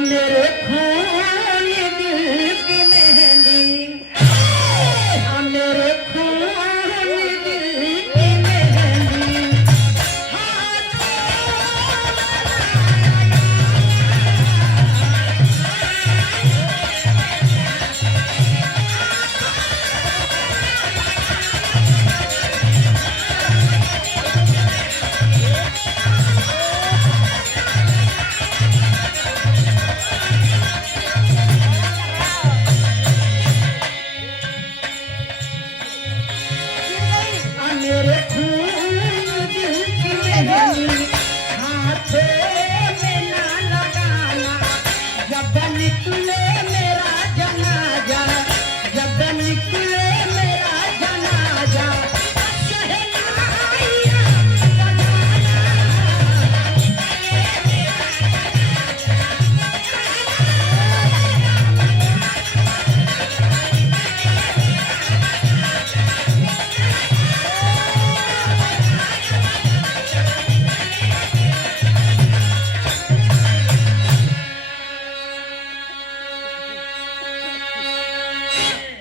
मेरे खून दिल की मेहंदी, मेरे खून दिल की मेहंदी, मेरे खून दिल की मेहंदी, हाथों में ना लगाना, जब निकले मेरा जनाजा, जब निकले मेरा जनाजा, शहनाइयाँ बजाना।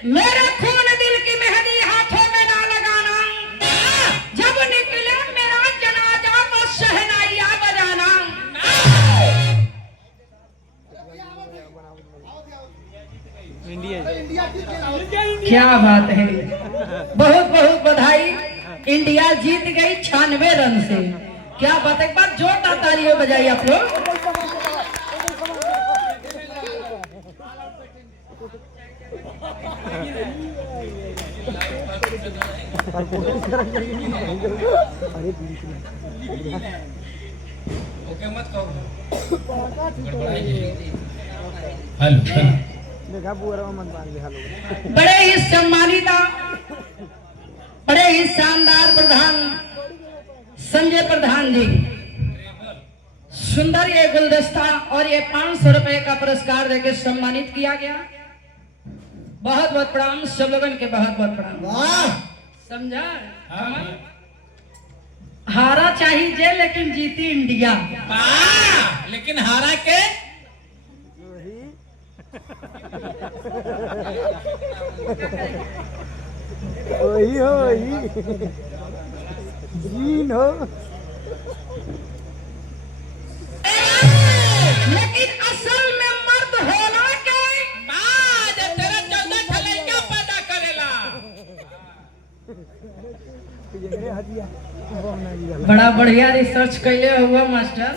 मेरे खून दिल की मेहंदी हाथों में ना लगाना, जब निकले मेरा जनाजा तो शहनाइयाँ बजाना। क्या बात है, बहुत बहुत बधाई। इंडिया जीत गई 96 रन से। क्या बात है, एक बार जोरदार तालियां बजाइए आप लोग। बड़े ही सम्मानित, बड़े ही शानदार प्रधान संजय प्रधान जी, सुंदर ये गुलदस्ता और ये 500 रुपए का पुरस्कार देकर सम्मानित किया गया। बहुत बहुत प्रणाम सब लोगन के, बहुत बहुत प्रणाम। समझा? हारा चाहिए जे लेकिन जीती इंडिया। लेकिन हारा के वही हो, वही जीन हो। लेकिन असल में मर्द होना के बाद तेरा 14 ठले क्या पैदा करेला। बड़ा बढ़िया रिसर्च कैले हुआ मास्टर।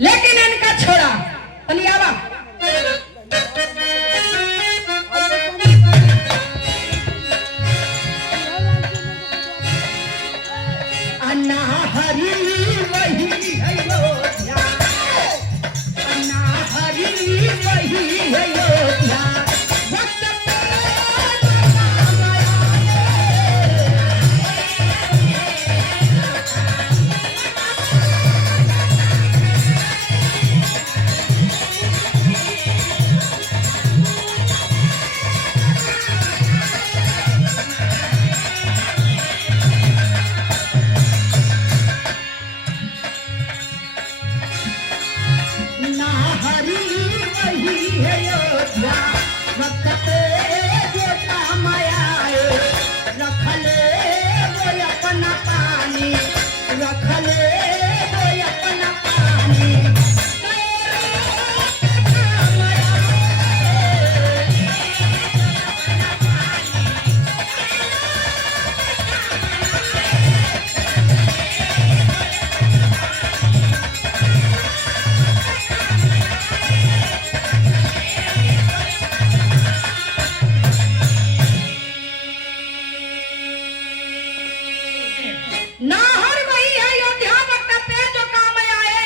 लेकिन इनका छोड़ा पलियावा अन्ना हरी वही है योध्या, अन्ना हरी वही है योध्या। वक्त पे ना हरी वही है योध्या, वक्त पे जो काम आए, रख ले वो अपना पानी, रख ले वो अपना पानी। नाहर वही है योद्धा, वक्त पे जो काम आए,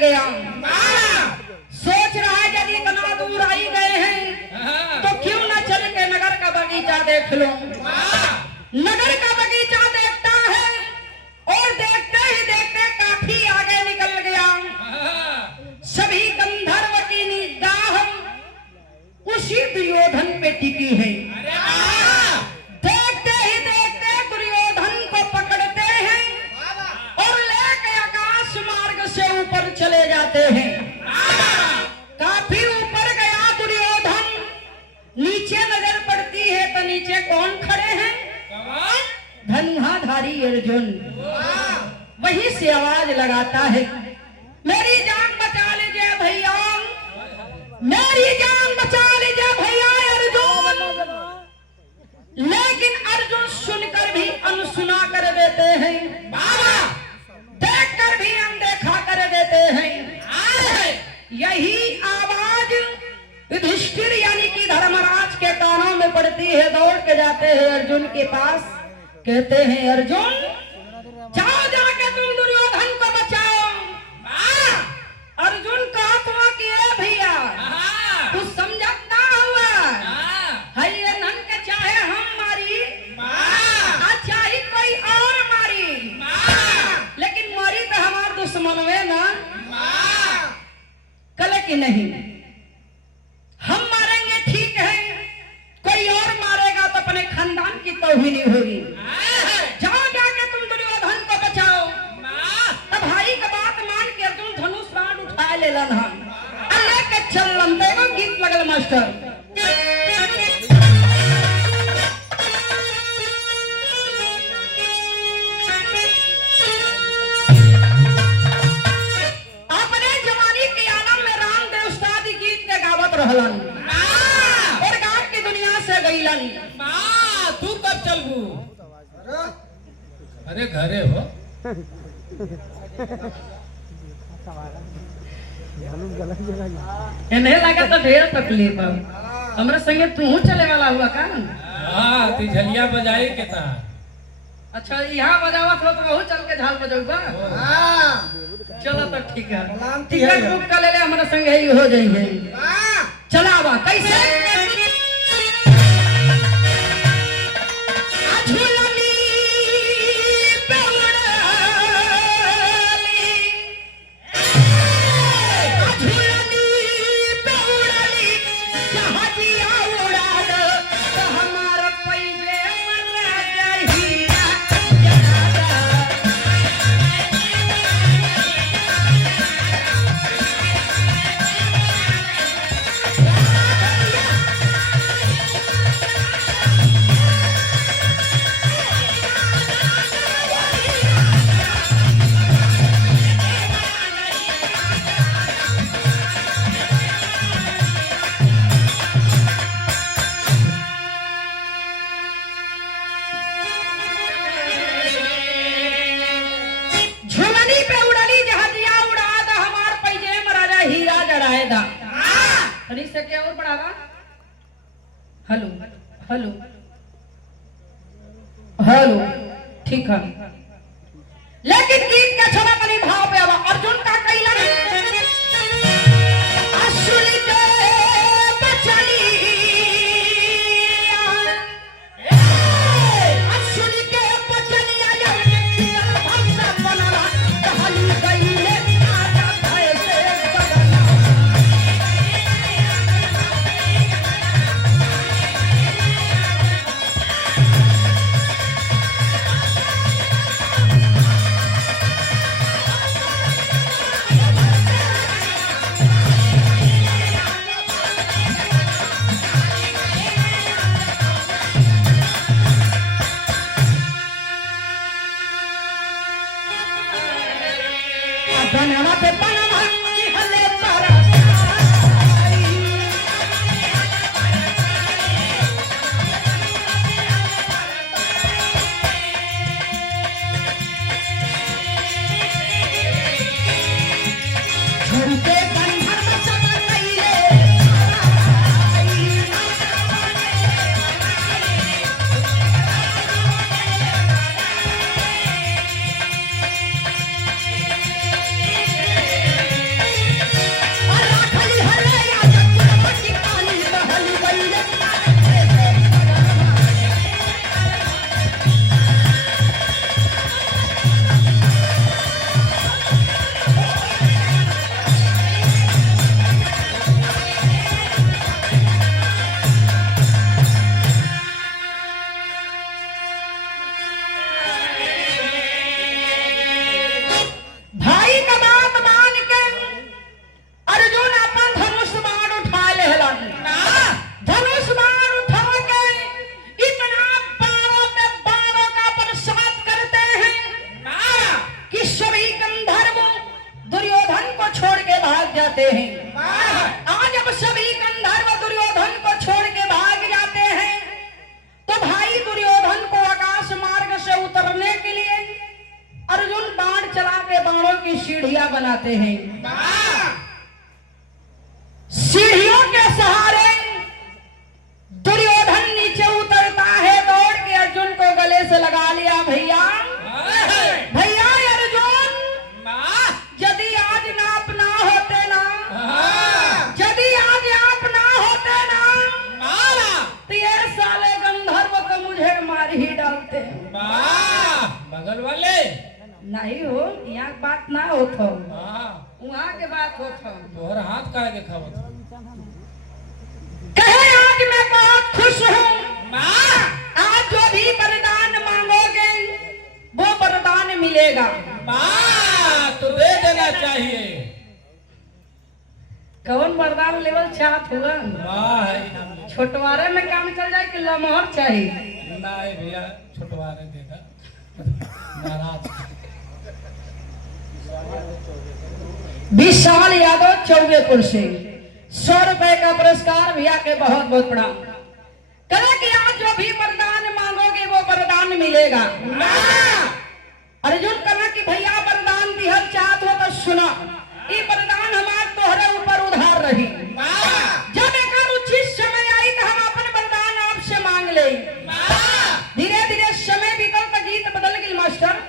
गया। सोच रहा है यदि इतना दूर आई गए हैं तो क्यों न चल के नगर का बगीचा देख लो। नगर का बगीचा देखता है और देखते ही देखते काफी आगे निकल गया। सभी गंधर्व की निगाह उसी दुर्योधन पे टिकी है। देखते ही देखते दुर्योधन को पकड़ते हैं और लेके आकाश मार्ग से ऊपर चले जाते हैं। काफी ऊपर गया दुर्योधन, नीचे नजर पड़ती है तो नीचे कौन खड़े हैं? धनुहाधारी अर्जुन। वहीं से आवाज लगाता है, मेरी जान बचा लीजिए भैया, मेरी जान बचा लीजिए भैया अर्जुन। लेकिन अर्जुन सुनकर भी अनसुना कर देते हैं, देखकर भी अनदेखा कर देते हैं। यही आवाज युधिष्ठिर यानी कि धर्मराज के कानों में पड़ती है। दौड़ के जाते हैं अर्जुन के पास, कहते हैं अर्जुन जाओ जाके तुम दुर्योधन को बचाओ। अर्जुन कहा तो किए भैया तू समझता हुआ है, ये नन के चाहे हम मारी चाहे कोई और मारी, लेकिन मारी तो हमार दुश्मन में ना कल की नहीं। हम मारेंगे ठीक है, कोई और मारेगा तो अपने खानदान की तौहीनी होगी। जाओ जाके तुम दुर्योधन को बचाओ। तब भाई का बात मान के अर्जुन धनुष बाण उठा ले लन हम लेके चलन। देखो गीत लगल मास्टर। अपने जवानी के आलम में रामदेव उस्ताद गीत के गावत रहलन और गाँव की दुनिया से गईलन। तू कब चलबू? अरे घरे हो। इन्हें लगा तो ढेर तकलीफ है। हमारे संगे तू चले वाला हुआ का? हाँ तिझलिया बजाई के ता। अच्छा यहाँ बजावत हो तो वहू चल के झाल बजाऊगा। चलो तो ठीक है, टिकट बुक कर ले हमारे संगे ही हो जाएंगे। चला बा कैसे से क्या और बढ़ावा? हेलो हेलो हेलो ठीक है, लेकिन गीत का छोड़ा बनी भाव पे आवा। अर्जुन का कैला असुरी के बचली असुरी के बचलिया या भाषा बनला कहली गईले आजा भय से बदला। बनवा पे बनवा की हले परसाई झुरते बंधन में सदा कइले जाते हैं। आज अब सभी गंधर्व दुर्योधन को छोड़ के भाग जाते हैं, तो भाई दुर्योधन को आकाश मार्ग से उतरने के लिए अर्जुन बाण चला के बाणों की सीढ़ियां बनाते हैं। सीढ़ियों के सहारे दुर्योधन नीचे उतरता है, दौड़ के अर्जुन को गले से लगा लिया, भैया भैया अर्जुन, यदि आज ना अपना होते ना, यदि आज आप ना होते ना, तो ये साले गंधर्व को मुझे मार ही डालते। बगल वाले नहीं हो, यहाँ बात ना हो तो वहाँ के बात हो तो तोहर हाथ काहे के खावत कहे आज मैं बहुत खुश हूँ, आज जो भी वरदान मांगोगे वो वरदान मिलेगा। तो दे देना चाहिए। कौन वरदान लेवल चाहत हुआ? छोटवारे में काम चल जाए कि लमहर चाहिए? नहीं भैया, छोटवारे देगा नाराज। विशाल यादव चौबेपुर से 100 रुपए का पुरस्कार भैया के बहुत बहुत प्रणाम। कहा कि आज जो भी वरदान मांगोगे वो वरदान मिलेगा। अर्जुन कहा कि भैया वरदान दिहल चाहत हो तो सुना, ये वरदान हमार तोहरे ऊपर उधार रही। जब एक उचित समय आई तो हम अपन वरदान आपसे मांग ले। धीरे धीरे समय बीतल तो गीत बदल गई मास्टर।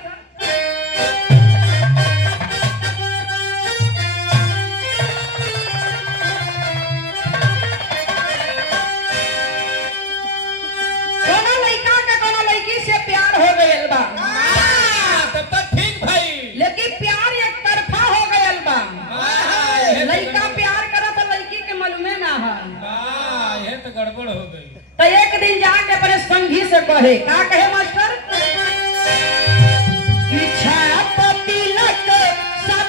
प्यार हो गयल बा, तब तक ठीक भाई, लेकिन प्यार एक तरफा हो गयल बा। लड़का प्यार करा तो लड़की के मालूमे ना है, ये तो गड़बड़ हो गई। तो एक दिन जाके अपने संगी से कहे, का कहे मास्टर? इच्छा पति लग सब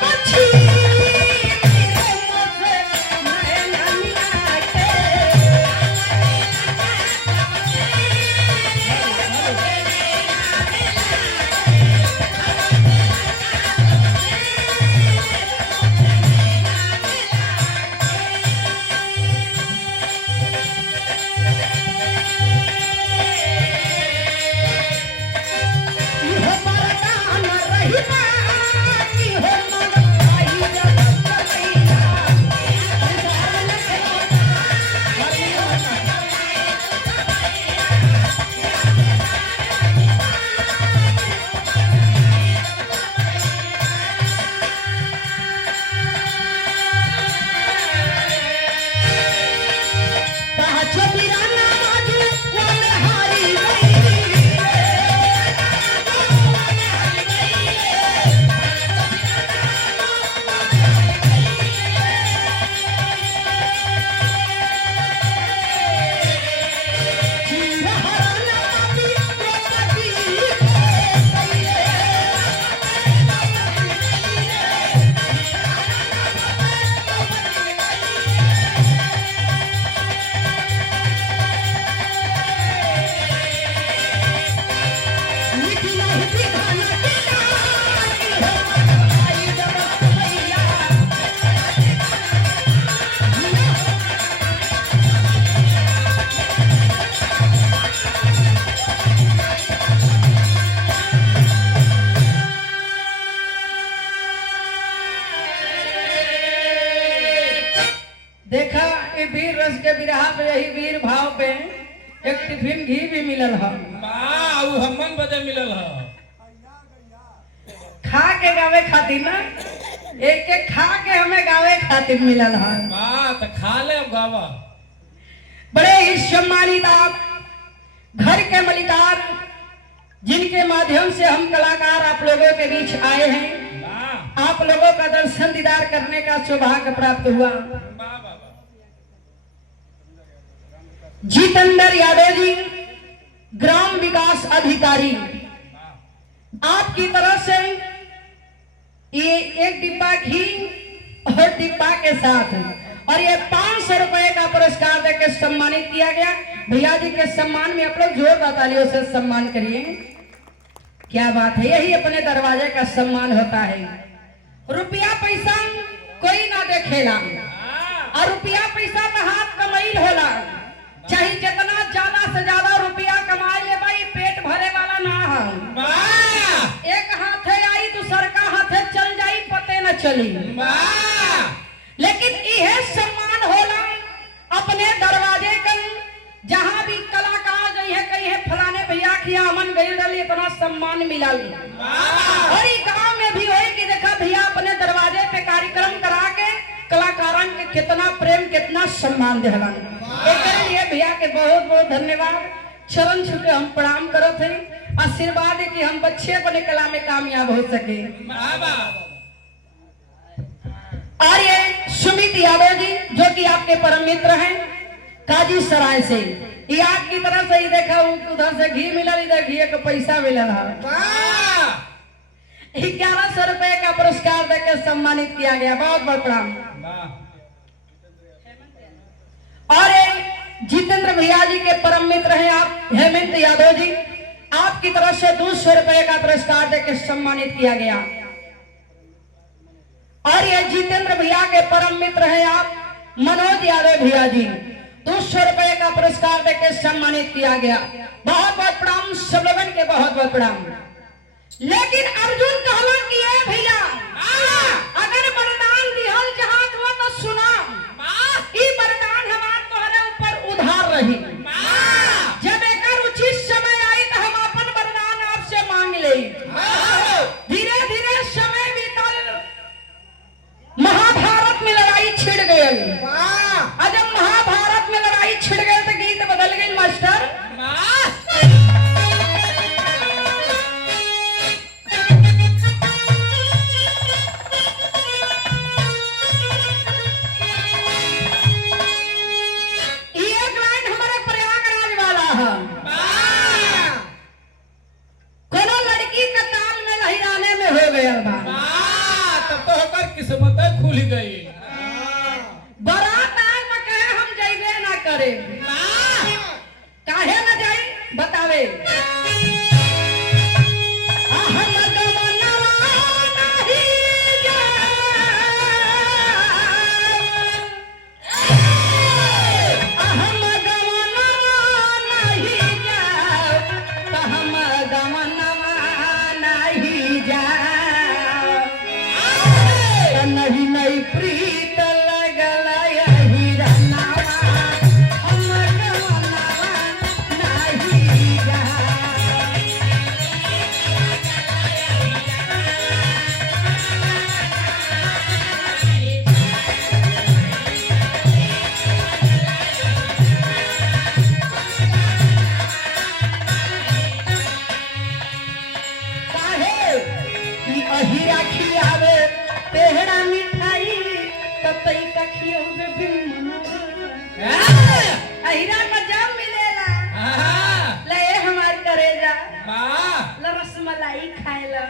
देखा ये वीर रस के बिरहा पे, यही वीर भाव पे एक टिफिन घी भी मिलल है। हमन बदे मिलल है, खा के गावे खातिर ना, एक एक खा के हमें गावे खातिर मिलल है। तो खा ले गावा। बड़े ही सम्मानित आप घर के मलिकार, जिनके माध्यम से हम कलाकार आप लोगों के बीच आए हैं, आप लोगों का दर्शन दीदार करने का सौभाग्य प्राप्त हुआ। जितेंद्र यादव जी, ग्राम विकास अधिकारी, आपकी तरफ से ये एक डिब्बा घी और डिब्बा के साथ और ये 500 रुपए का पुरस्कार देकर सम्मानित किया गया। भैया जी के सम्मान में आप लोग जोरदार तालियों से सम्मान करिए। क्या बात है, यही अपने दरवाजे का सम्मान होता है। रुपया पैसा कोई ना देखेला और रुपया पैसा तो हाथ कमाइल होला, चाहे जितना ज्यादा से ज्यादा रुपया कमाए ले भाई पेट भरे वाला ना है। एक हाथे आई दूसर का हाथे चल जाई पते न चली, लेकिन यह सम्मान होला अपने दरवाजे का। जहाँ भी कलाकार गई है कहीं है फलाने भैया की अमन गई रही इतना सम्मान मिला। और ये गांव में भी होए कि देखा भैया अपने दरवाजे पे कार्यक्रम करा के कलाकारों के कितना प्रेम कितना सम्मान दिलन। एक लिए भैया के बहुत बहुत धन्यवाद। चरण छू के हम प्रणाम करत हैं, आशीर्वाद है कि हम बच्चे अपने कला में कामयाब हो सके। और ये सुमित यादव जी जो कि आपके परम मित्र हैं काजी सराय से, ये आपकी तरफ से ही देखा उधर से घी मिला, इधर घी का पैसा मिला। 1100 रुपए का पुरस्कार देकर सम्मानित किया गया, बहुत बहुत प्रणाम। और जितेंद्र भैया जी के परम मित्र हैं आप हेमंत यादव जी, आपकी तरफ से 200 रुपए का पुरस्कार देकर सम्मानित किया गया। और ये जितेंद्र भैया के परम मित्र हैं आप मनोज यादव भैया जी, 200 रुपए का पुरस्कार देकर सम्मानित किया गया। बहुत बहुत प्रणाम, सब लोगन के बहुत बहुत प्रणाम। लेकिन अर्जुन कहला कि ए भैया अगर वरदान दिहल जहां हुआ तो सुना, ई वरदान हमार तोहरे ऊपर उधार रही। जब एकर उचित समय आई तो हम अपन वरदान आपसे मांग ले। धीरे धीरे समय बीतल, महाभारत में लड़ाई छिड़ गई। जब महाभारत में लड़ाई छिड़ गई तो गीत बदल गई मास्टर। एक लाइन हमारे प्रयागराज वाला है, कोनो लड़की का ताल में लहिराने में हो गया बा, तब तो होकर किस्मत खुल गई। बारात आए में कहे हम जाइबे ना करे, काहे न जाई बतावे। नहीं नहीं प्रीत लगल यही रनावा, हम गवनवा नहीं जा। काहे कि अहिरा खियावे पेहड़ा मिठाई ततई का खियोगे बिमना। अहिरा का जब मिलेला ले हमार करेजा, ला रसमलाई खाएला,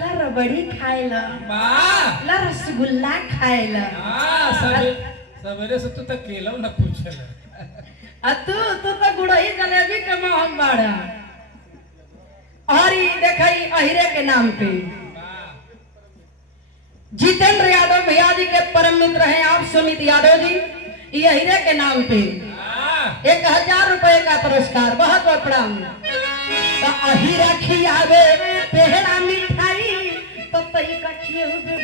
ला रबड़ी खाएला, ला रसगुल्ला खाएला। सवेरे से तू तक केला न पूछला। तू तो गुड़ही जलेबी के महक बाड़ा। और ये देखई अहिरे के नाम पे जितेंद्र यादव भैया जी के परम मित्र हैं आप सुमित यादव जी, ये हीरे के नाम पे 1000 रुपए का पुरस्कार, बहुत बहुत प्रणाम। तो अहिरा खियावे पेहड़ा मिठाई तो तई का खियोगे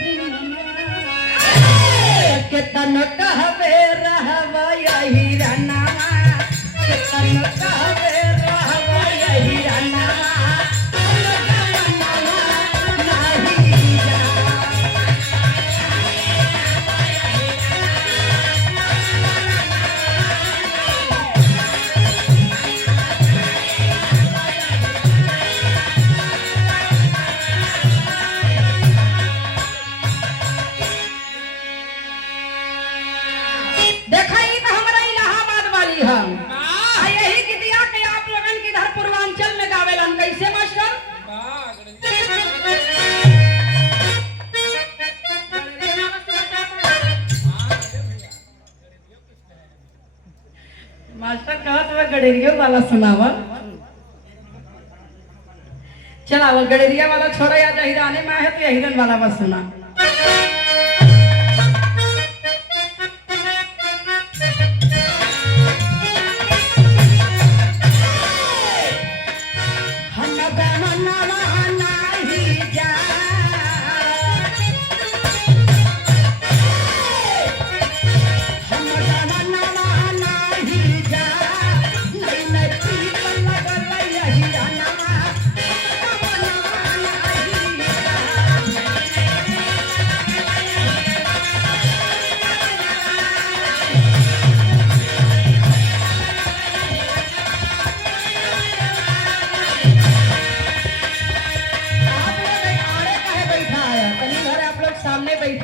के तन कहवे रहवा यही रनावा, के तन कहवे रहवा यही रनावा। यही गीतिया के आप लोगन की इधर पूर्वांचल में गावेलन कैसे मास्टर? मास्टर कहत हुआ गडेरियो वाला सुनावा। चला वो गडेरिया वाला छोड़ा या जहिराने में है तो हिरन वाला बस सुना।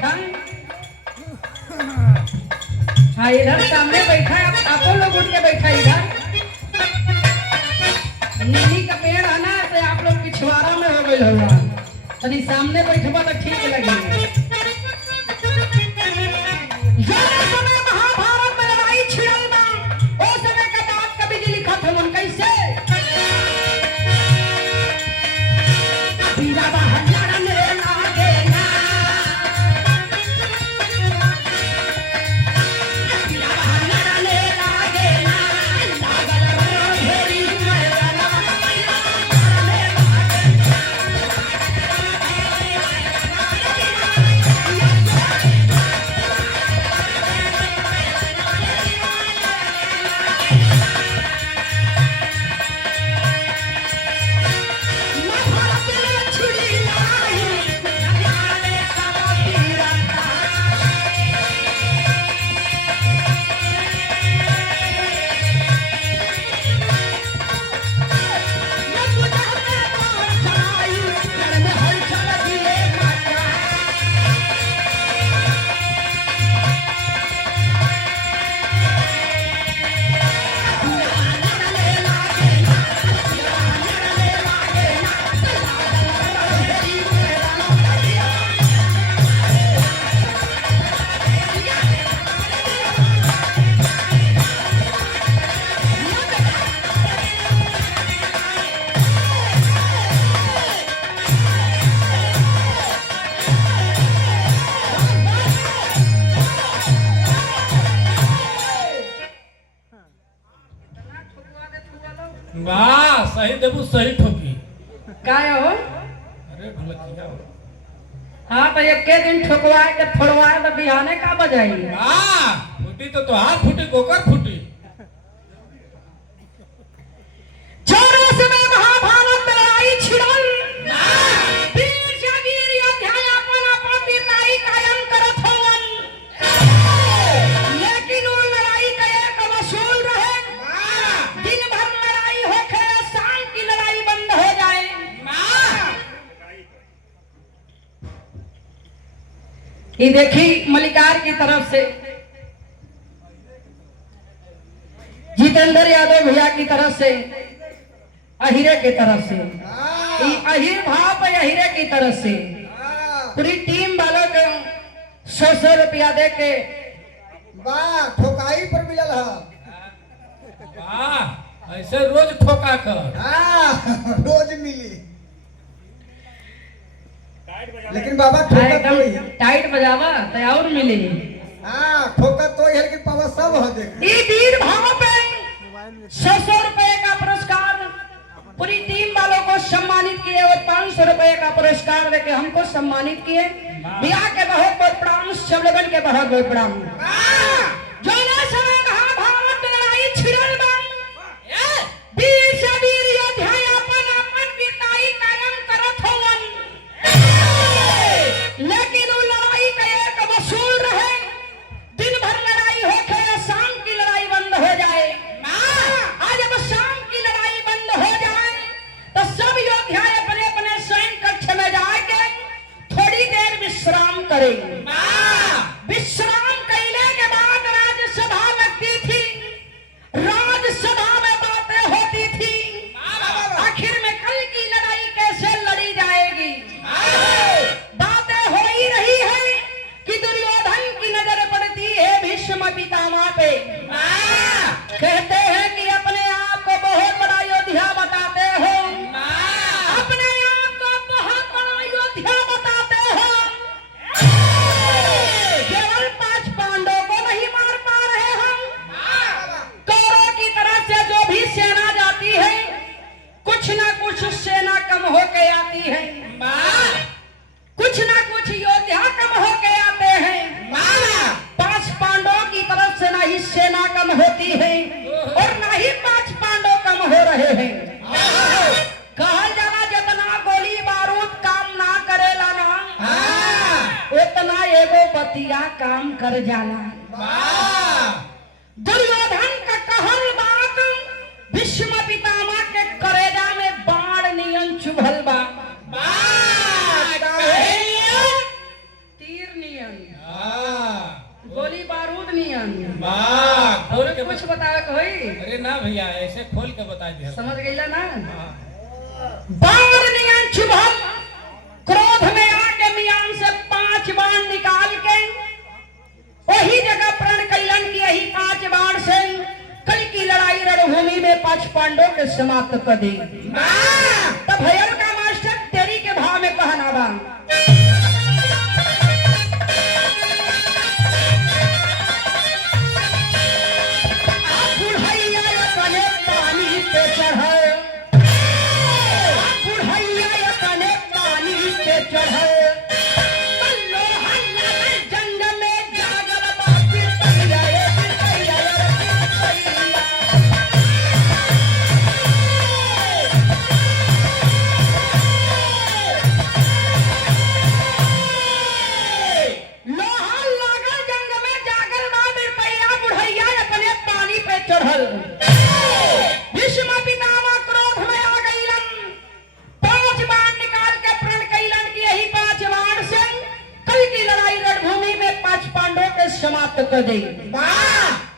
बैठा है। हाँ इधर सामने बैठा है, आप लोग उठ के बैठा इधर। नीली का पेड़ है ना, तो आप लोग पिछवाड़ा में हो गए होगा, तनी सामने बैठबा तो ठीक लगे। समय महाभारत में लड़ाई छिड़ल बा, ओ समय का बात कवि जी लिखत हवन कैसे? बीरा बाहर लड़ने लागे ना, बीरा बाहर लड़ने लागे ना, लागल ढेरी मैदाना, लड़ने लागे ना। वाह सही देबू सही ठोकी। का हो? अरे ढोलकिया हाँ तो एक के दिन ठोकवाए के फोड़वाए तो बिहाने का बजाई। वाह फूटी तो हाथ फूटी गोकर फूटी। चौरासी में महाभारत में लड़ाई छिड़ल, वीर जागीर अध्याय अपन वीरताई कायम करत होवन, लेकिन वो लड़ाई का एक वसूल रहे। दिन भर लड़ाई होके शाम की लड़ाई बंद हो जाए। ये देखी मलिकार की तरफ से, जितेंद्र यादव भैया की तरफ से, अहिरे की तरफ से, अहिर भाव पे अहिरे की तरफ से पूरी टीम वालों को 100 रुपया दे के वाह ठोकाई पर मिलल है। वाह ऐसे रोज ठोका कर। हाँ रोज मिली, लेकिन बाबा ठोका एकदम तो ही। टाइट बजावा तो और मिली। हाँ ठोका तो ही है, लेकिन पावा सब हो देख। ये वीर भाव पे 100 रुपए का पुरस्कार पूरी टीम वालों को सम्मानित किए और 500 रुपए का पुरस्कार देके हमको सम्मानित किए। बिया के बहुत बहुत प्रणाम, सब लोगन के बहुत बहुत प्रणाम। जो ना समय महाभारत में लड़ाई छिड़ल बा, वीर से वीर अध्याय अपन वीरताई कायम करत होवन, लेकिन वो लड़ाई का एक वसूल रहे। दिन भर लड़ाई होके या शाम की लड़ाई बंद हो जाए। आज जब शाम की लड़ाई बंद हो जाए तो सब योद्धा अपने अपने स्वयं कक्ष में जाके थोड़ी देर विश्राम करेंगे। विश्राम करने के बाद राज्यसभा लगती थी, राज्यसभा में बातें होती थी, आखिर में कल की लड़ाई कैसे लड़ी जाएगी। बातें हो ही रही है कि दुर्योधन की नजर पड़ती है भीष्म पितामह पे। कहते हैं कि अपने आप को बहुत बड़ा योद्धा बताते हो, अपने आप को बहुत बड़ा योद्धा बताते हो, केवल 5 पांडवों को नहीं मार पा रहे हम। कौरवों की तरफ से जो भी सेना जाती है, कुछ ना कुछ सेना कम होके आती है, कुछ ना कुछ योद्धा कम होके आते हैं। 5 पांडवों की तरफ से ना ही सेना कम होती है और ना ही 5 पांडव कम हो रहे हैं। कहल जाला जितना गोली बारूद काम ना करेला ना, उतना एगो बतिया काम कर जाला। दुर्योधन का कहल बात भीष्म पितामह के करेजा में बाण नियन चुभल बा, तीर नियन। भैया ऐसे खोल के बता दिया। समझ गईला ना? हाँ। बाण नियन चुभल, क्रोध में आके मियान से 5 बाण निकाल के वही जगह प्रण कैलन की यही 5 बाण से कल की लड़ाई रणभूमि में 5 पांडवों के समाप्त कर दी। तब भैरव का मास्टर तेरी के भाव में कहना बा, बुढ़ैया अपने पानी पे चढ़े, बुढ़ैया अपने पानी पे चढ़े, जंग में जागल बापी तैया चढ़ल। भीष्म पितामह क्रोध में आ गईलन, 5 बाण निकाल के प्रण कैलन की यही 5 बाण से कल की लड़ाई रणभूमि में 5 पांडवों के समाप्त कर दी।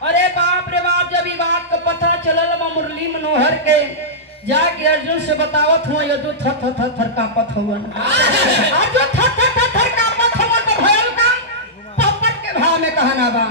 अरे बाप रे बाप, जब ये बात का पता चलल मुरली मनोहर के जाके अर्जुन से बतावत हुआ, ये जो थर थर थर थर कांपत हुवन, अर्जुन थर थर थर थर कांपत हुवन, तो भयल का पपट के भाव में कहना बा,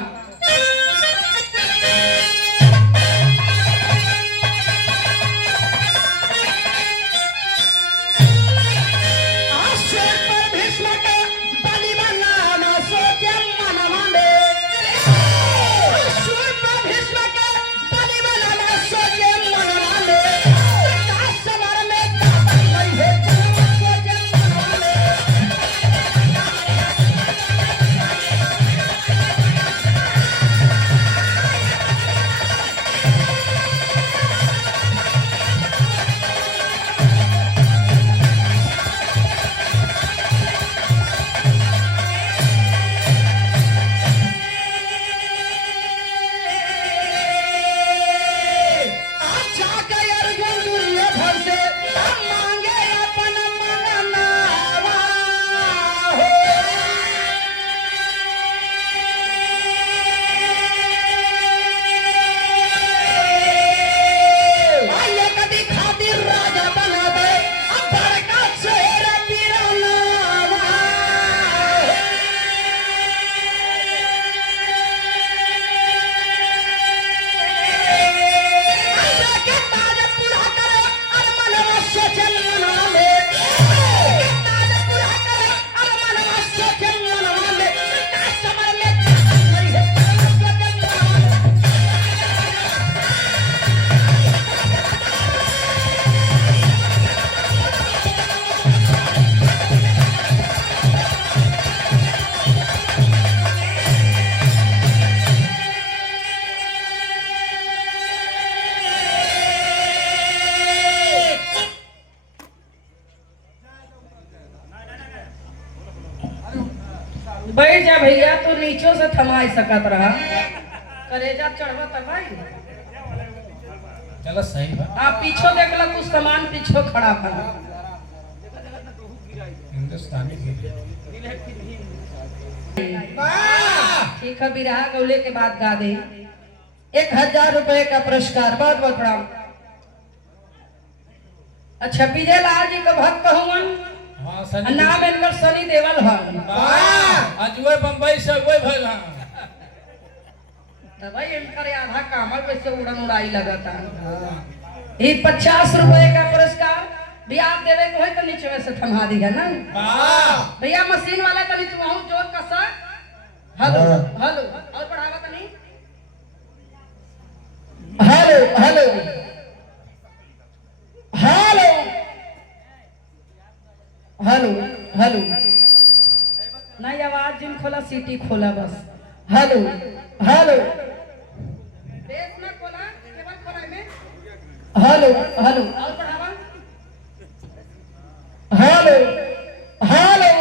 बैठ जा भैया, तू नीचों से थमाई सकत रहा, करेजा चढ़वा तब भाई। चलो सही बा। आप पीछो देख लो, कुछ सामान पीछो खड़ा था। हिंदुस्तानी ठीक है, बिरहा गौले के बाद गा दे। 1000 रुपए का पुरस्कार, बहुत बहुत प्रणाम। अच्छा, विजय लाल जी का भक्त हुवन, नाम इनकर सनी देवल है। अजूबे बम्बई से अगुए भइल हां, भाई इनकर आधा कामल वैसे उड़न उड़ाई लगता। ये 50 रुपए का पुरस्कार भी आप देवे को है तो नीचे में से थमा दी है ना भैया। मशीन वाला तनी तू आऊं जोर कसा, हेलो हेलो, और बढ़ावा तनी, hello hello hello hello hello, नहीं आवाज जिन खोला, सीटी खोला बस। हेलो हेलो, बेस ना खोला, केवल खोला में। हेलो हेलो, और बढ़ावा, हेलो हेलो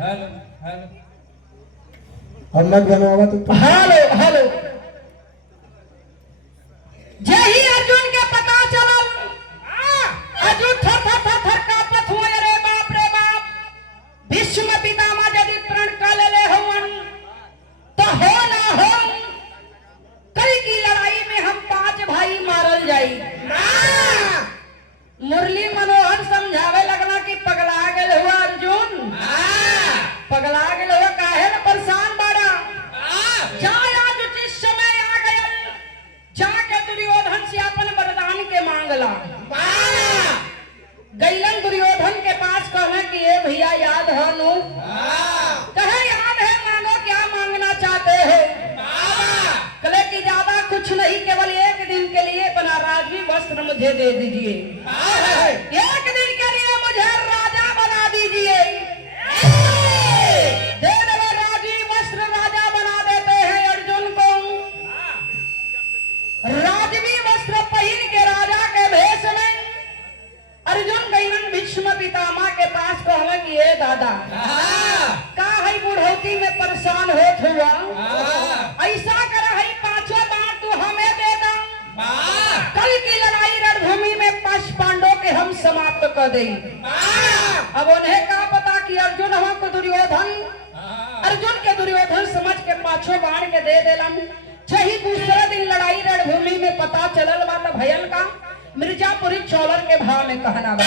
हेलो हेलो, हम मत बनवावा तो हेलो हेलो। यही अर्जुन के पता चलल, अर्जुन थर थर थर थर कांपत हुए, रे बाप रे बाप, भीष्म पितामह यदि प्रण का ले हुवन तो हो ना हो, कल की लड़ाई में हम 5 भाई वस्त्र मुझे दे दीजिए, एक दिन के लिए मुझे राजा बना दीजिए। देने में राजी वस्त्र राजा बना देते हैं अर्जुन को। राजवी वस्त्र पहन के राजा के भेष में अर्जुन गईन भीष्म पितामह के पास कहवे कि ए दादा का है बुढ़ौती में परेशान होत हुआ, ऐसा कर है पांचों बार तू हमें दे दा, कल की लड़ाई रणभूमि में 5 पांडवों के हम समाप्त कर दें। अब उन्हें क्या पता कि अर्जुन हमको दुर्योधन, अर्जुन के दुर्योधन समझ के 5 बाण के दे देलन। यही दूसरा दिन लड़ाई रणभूमि में पता चलल बा त भयल का मिर्जापुरी चौलर के भाव में कहना बा।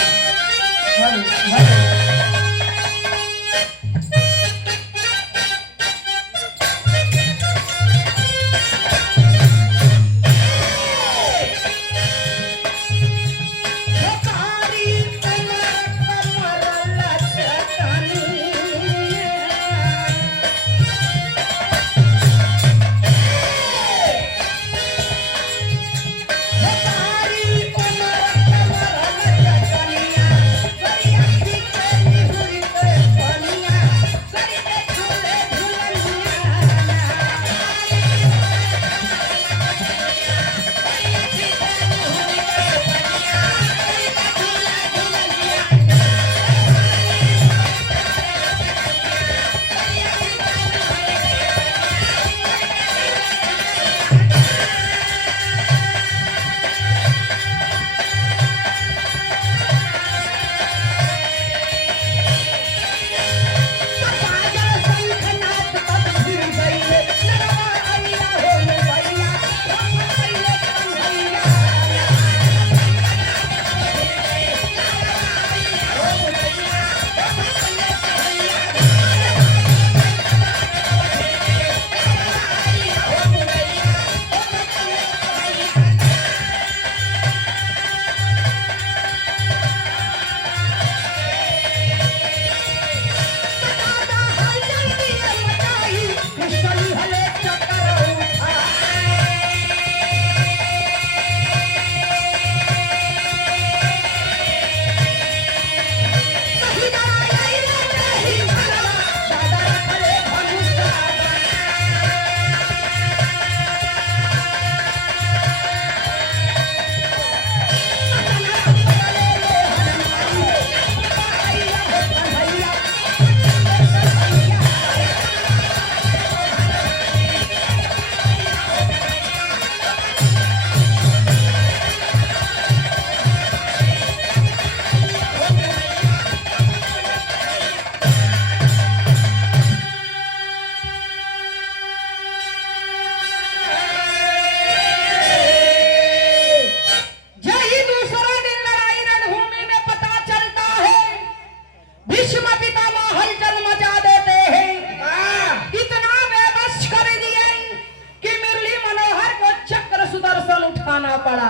उठाना पड़ा,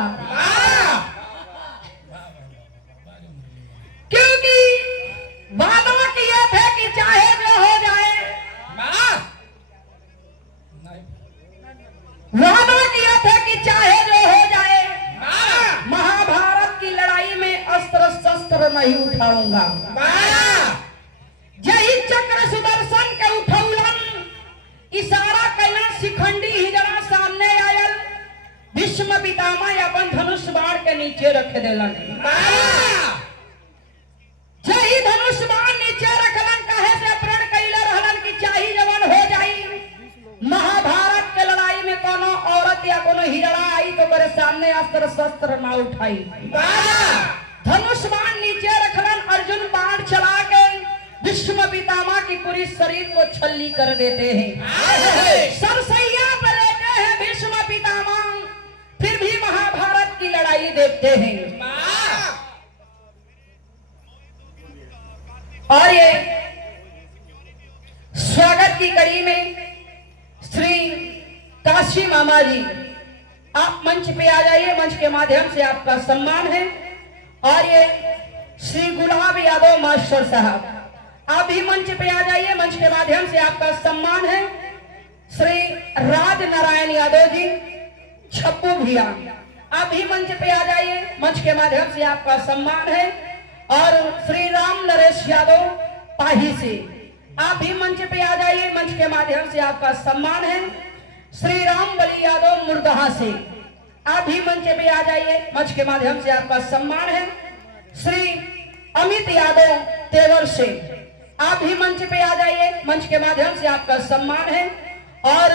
क्योंकि वादा किए थे कि चाहे जो हो जाए, वादा किए थे कि चाहे जो हो जाए, महाभारत की लड़ाई में अस्त्र शस्त्र नहीं उठाऊंगा। यही चक्र सुदर्शन के उठौलन इशारा कैला शिखंडी हिजड़ा सामने आयल, भीष्म पितामह अपन धनुष बाण के नीचे रख देलन। यही धनुष बाण नीचे रखलन, कहे से प्रण कैले रहलन कि चाही जवान हो जाई। महाभारत के लड़ाई में कोनो औरत या कोनो हिजड़ा आई तो मेरे सामने अस्त्र शस्त्र ना उठाई। धनुष बाण नीचे रखलन, अर्जुन बाण चला के भीष्म पितामह की पूरी शरीर को छल्ली कर देते हैं। सरसैया पर लेते हैं भीष्म पितामह, फिर भी महाभारत की लड़ाई देखते हैं। और ये स्वागत की कड़ी में श्री काशी मामा जी, आप मंच पे आ जाइए, मंच के माध्यम से आपका सम्मान है। और ये श्री गुलाब यादव मास्टर साहब, आप भी मंच पे आ जाइए, मंच के माध्यम से आपका सम्मान है। श्री राज नारायण यादव जी, छप्पू भैया, आप भी मंच पे आ जाइए, मंच के माध्यम से आपका सम्मान है। और श्री राम नरेश यादव पाही से आप भी मंच पे आ जाइए, मंच के माध्यम से आपका सम्मान है। श्री राम बली यादव मुर्दहा से आप भी मंच पे आ जाइए, मंच के माध्यम से आपका सम्मान है। श्री अमित यादव तेवर से आप भी मंच पे आ जाइए, मंच के माध्यम से आपका सम्मान है। और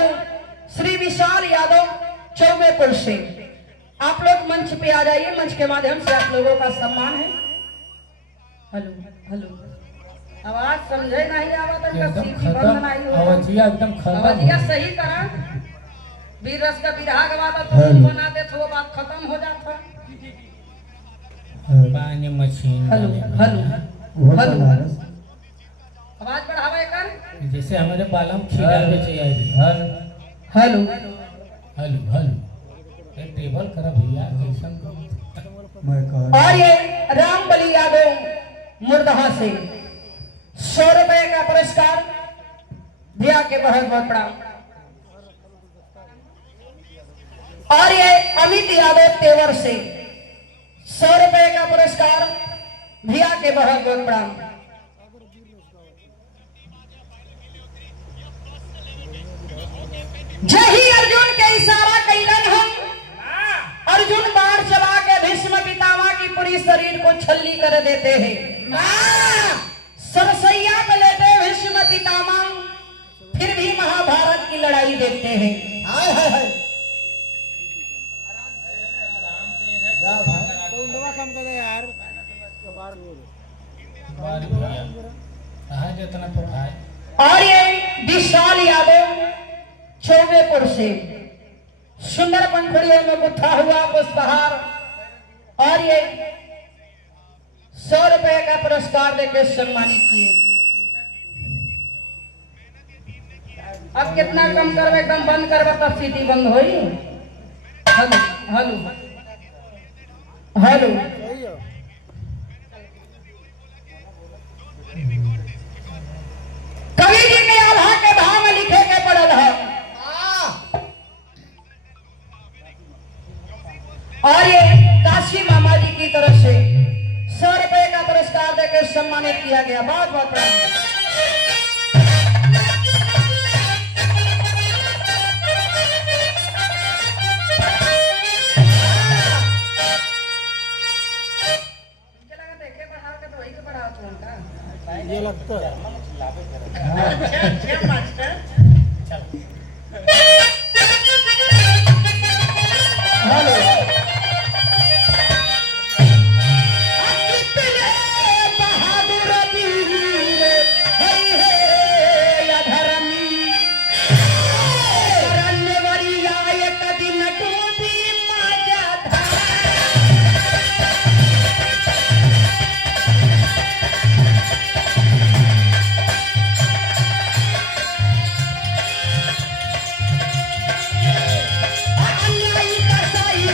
श्री विशाल यादव चौबेपुर से आप लोग मंच पे आ जाइए, मंच के माध्यम से आप लोगों का सम्मान है। हेलो हेलो, आवाज समझे नहीं आवत, एकदम सीधी बंद नहीं खत्म, होता। आवाजिया एकदम आवाजिया खत्म। सही करा, वीर रस का विरहा गवाता तो तुम बनाते तो वो बात खत्म हो जाता। पानी मशीन हेलो हेलो हेलो, आवाज बढ़ावे कर। जैसे हमारे बालम खीरा बेचे आई हेलो हेलो हेलो, एक टेबल करा भैया कैसन मैं कह और ये राम बली यादव मुर्दहा से 100 रुपए का पुरस्कार दिया के बहुत बहुत प्रणाम। और ये अमित यादव तेवर से 100 रुपए का पुरस्कार दिया के बहुत बहुत प्रणाम। जही अर्जुन के इशारा कैलन हम, अर्जुन बाण चला के भीष्म पितामह की पूरी शरीर को छल्ली कर देते हैं। सरसैया में लेते भीष्म पितामह, फिर भी महाभारत की लड़ाई देखते हैं। हाय हाय हाय जा भाई कहा जितना पढ़ाए। और ये विशाल यादव चौबेपुर से सुंदर पंखुड़ियों में गुत्था हुआ पुष्पहार और ये 100 रुपए का पुरस्कार देकर सम्मानित किए। अब कितना कम करवे, एकदम बंद करवा तब सीटी बंद होई। हेलो हेलो हेलो, कवि जी के आल्हा के भाव में लिखे के पड़ल है। और ये काशी मामा जी की तरफ से 100 रुपए का पुरस्कार देकर सम्मानित किया गया। बहुत बहुत प्रणाम। ये लगता है बहादुर वीर हरि हे अधर्मी, करण्यवरिया एक दिन डूबी माझ्या अन्यायी कसाई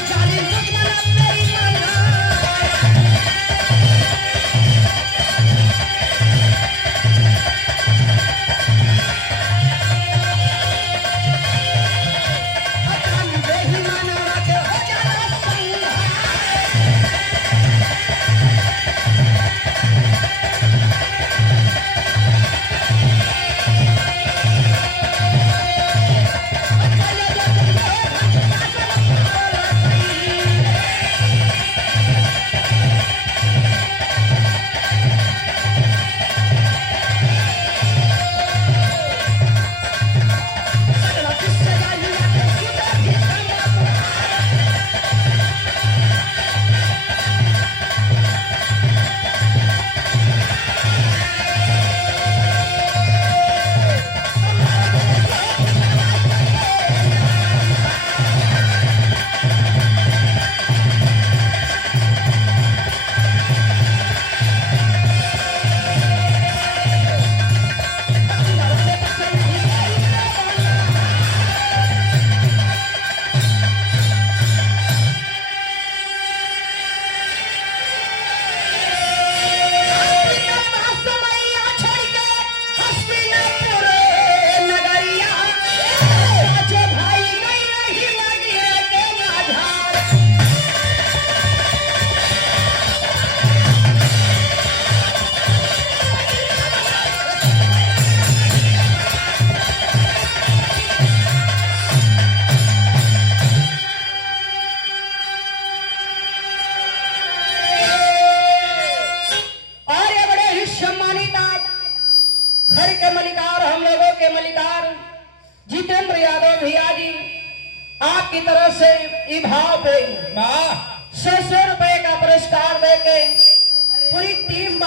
सम्मानित आप घर के मलिकार, हम लोगों के मलिकार जितेंद्र यादव भैया जी, आपकी तरफ से ई भाव पे वाह 100 रुपए का पुरस्कार देके पूरी टीम